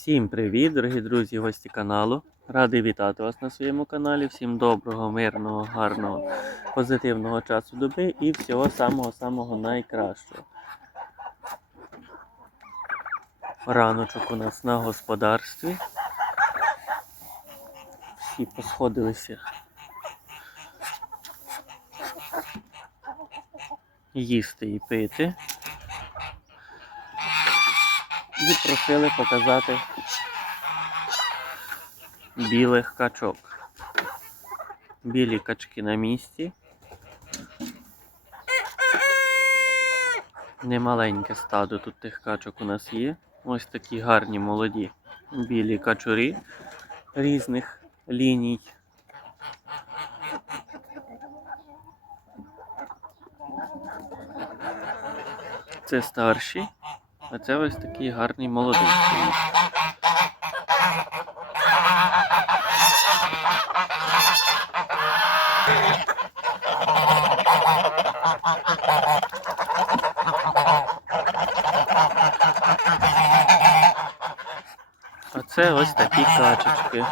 Всім привіт, дорогі друзі, гості каналу. Радий вітати вас на своєму каналі. Всім доброго, мирного, гарного, позитивного часу доби і всього самого-самого найкращого. Раночок у нас на господарстві. Всі посходилися. Їсти і пити. І просили показати білих качок. Білі качки на місці. Немаленьке стадо тут тих качок у нас є. Ось такі гарні молоді білі качурі різних ліній. Це старші, а це ось такий гарний молодий. А це ось такі качечки.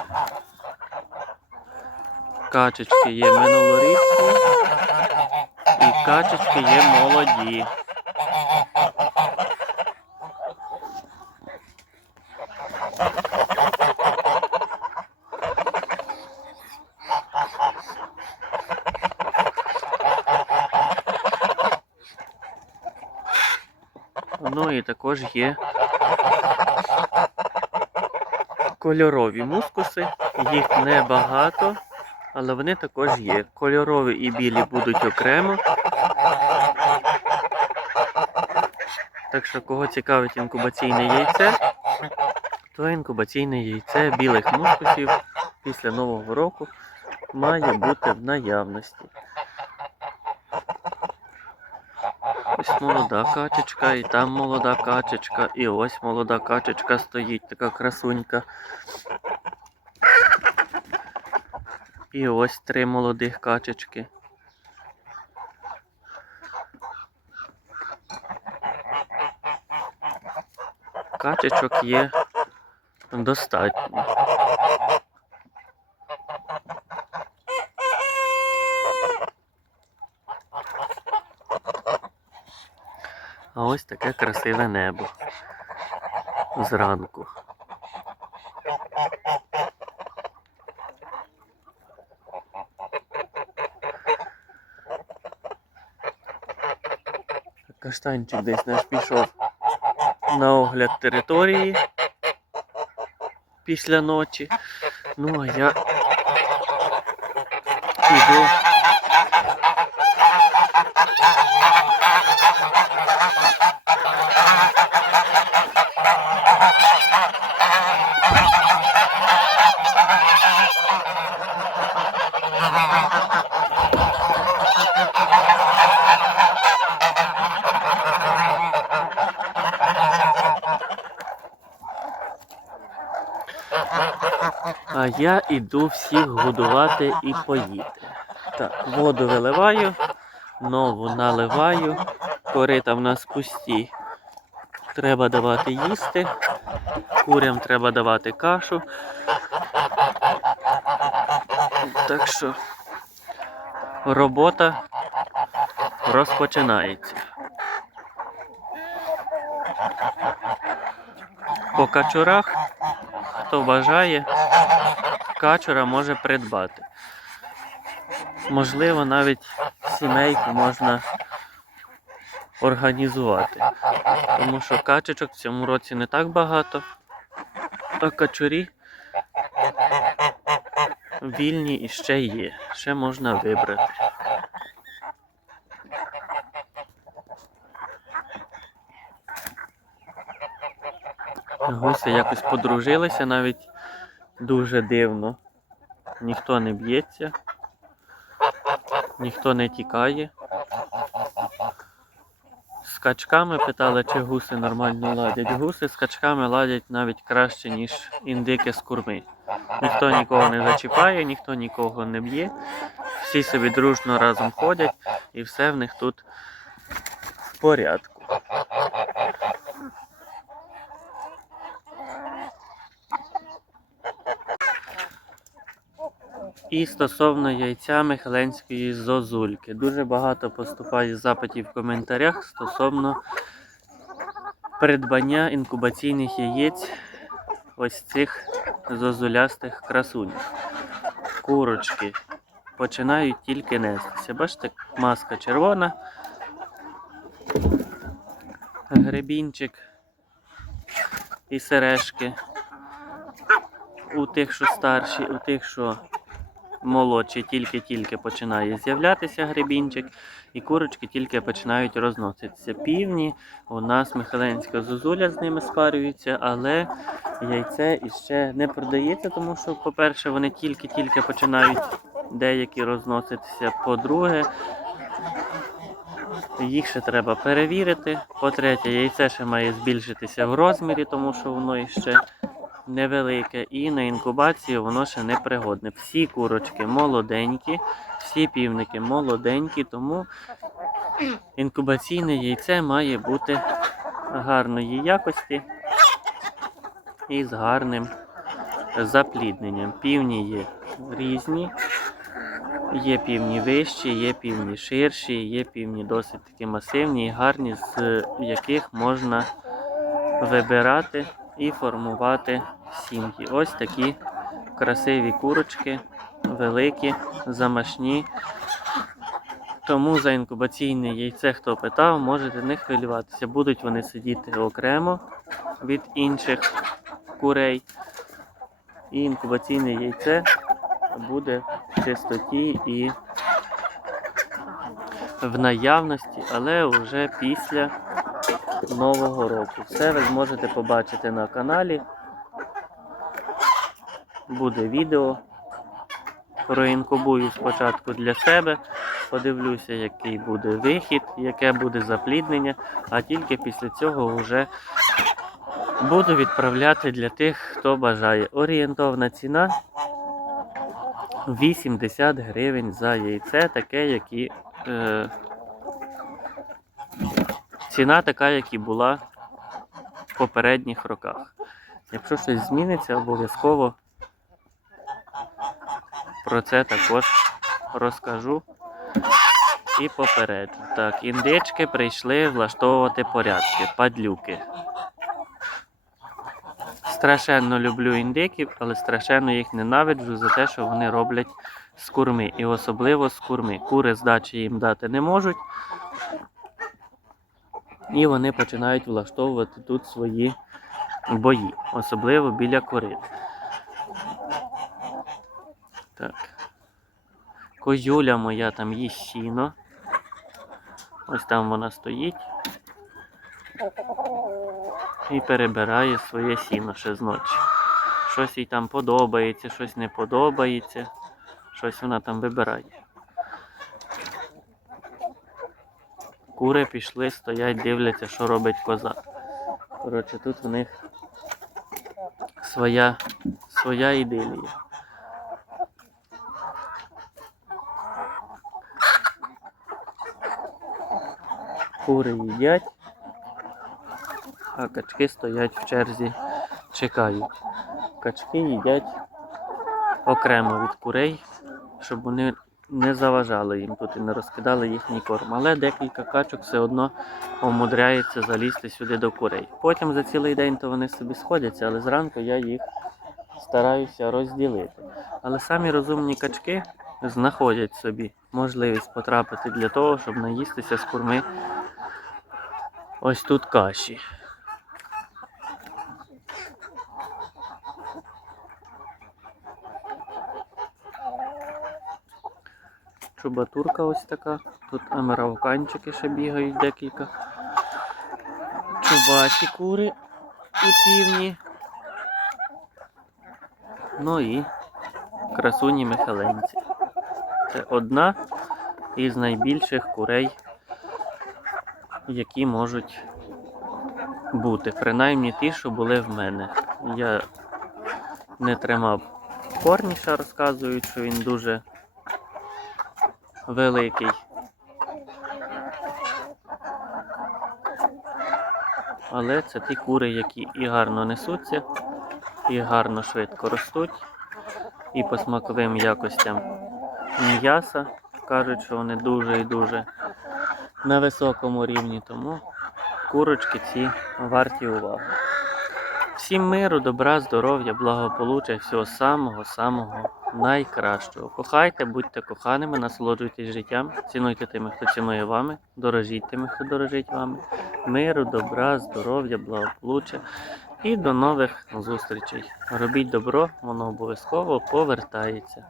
Качечки є минулорічні і качечки є молоді. Ну і також є кольорові мускуси, їх небагато, але вони також є. Кольорові і білі будуть окремо. Так що, кого цікавить інкубаційне яйце, то інкубаційне яйце білих мускусів після Нового року має бути в наявності. Ось молода качечка, і там молода качечка, і ось молода качечка стоїть, така красунька. І ось три молодих качечки. Качечок є достатньо. А ось таке красиве небо зранку. Каштанчик десь наш пішов на огляд території після ночі. Ну а я іду. А я іду всіх годувати і поїти. Так, воду виливаю, нову наливаю, корита в нас пусті. Треба давати їсти, курям треба давати кашу. Так що робота розпочинається. По качурах, хто бажає, качура може придбати. Можливо, навіть сімейку можна організувати. Тому що качечок в цьому році не так багато, а качурі вільні і ще є. Ще можна вибрати. Гуси якось подружилися навіть дуже дивно. Ніхто не б'ється, ніхто не тікає. З качками питали, чи гуси нормально ладять. Гуси з качками ладять навіть краще, ніж індики з курми. Ніхто нікого не зачіпає, ніхто нікого не б'є. Всі собі дружно разом ходять і все в них тут в порядку. І стосовно яйця Михеленської зозульки. Дуже багато поступає запитів в коментарях стосовно придбання інкубаційних яєць ось цих зозулястих красунів. Курочки починають тільки нестися. Бачите, маска червона, гребінчик і сережки. У тих, що старші, у тих, що молодші, тільки-тільки починає з'являтися гребінчик, і курочки тільки починають розноситися. Півні, у нас Михайленська зозуля з ними спарюється, але яйце іще не продається, тому що, по-перше, вони тільки-тільки починають деякі розноситися. По-друге, їх ще треба перевірити. По-третє, яйце ще має збільшитися в розмірі, тому що воно іще невелике. І на інкубацію воно ще не пригодне. Всі курочки молоденькі, всі півники молоденькі, тому інкубаційне яйце має бути гарної якості і з гарним заплідненням. Півні є різні. Є півні вищі, є півні ширші, є півні досить такі масивні і гарні, з яких можна вибирати і формувати сім'ї. Ось такі красиві курочки, великі, замашні. Тому за інкубаційне яйце, хто питав, можете не хвилюватися. Будуть вони сидіти окремо від інших курей. І інкубаційне яйце буде в чистоті і в наявності, але вже після Нового року. Все ви зможете побачити на каналі. Буде відео. Проінкубую спочатку для себе, подивлюся, який буде вихід, яке буде запліднення, а тільки після цього вже буду відправляти для тих, хто бажає. Орієнтовна ціна 80 гривень за яйце, таке, які. Е, ціна така, як і була в попередніх роках. Якщо щось зміниться, обов'язково про це також розкажу і попереджу. Так, індички прийшли влаштовувати порядки, падлюки. Страшенно люблю індиків, але страшенно їх ненавиджу за те, що вони роблять з курми. І особливо з курми. Кури здачі їм дати не можуть. І вони починають влаштовувати тут свої бої, особливо біля корит. Так. Козюля моя там їсть сіно. Ось там вона стоїть. І перебирає своє сіно ще зночі. Щось їй там подобається, щось не подобається. Щось вона там вибирає. Кури пішли, стоять, дивляться, що робить коза. Коротше, тут в них своя, своя ідилія. Кури їдять, а качки стоять в черзі, чекають. Качки їдять окремо від курей, щоб вони не заважали їм тут і не розкидали їхній корм. Але декілька качок все одно умудряється залізти сюди до курей. Потім за цілий день то вони собі сходяться, але зранку я їх стараюся розділити. Але самі розумні качки знаходять собі можливість потрапити для того, щоб наїстися з курми ось тут каші. Чубатурка ось така. Тут американчики ще бігають декілька. Чубаті кури і півні. Ну і красуні михаленці. Це одна із найбільших курей, які можуть бути. Принаймні ті, що були в мене. Я не тримав корніша, розказують, що він дуже великий. Але це ті кури, які і гарно несуться, і гарно швидко ростуть, і по смаковим якостям м'яса. Кажуть, що вони дуже і дуже на високому рівні, тому курочки ці варті уваги. Всім миру, добра, здоров'я, благополуччя, всього самого-самого найкращого. Кохайте, будьте коханими, насолоджуйтесь життям, цінуйте тими, хто цінує вами, дорожіть тими, хто дорожить вами. Миру, добра, здоров'я, благополуччя і до нових зустрічей. Робіть добро, воно обов'язково повертається.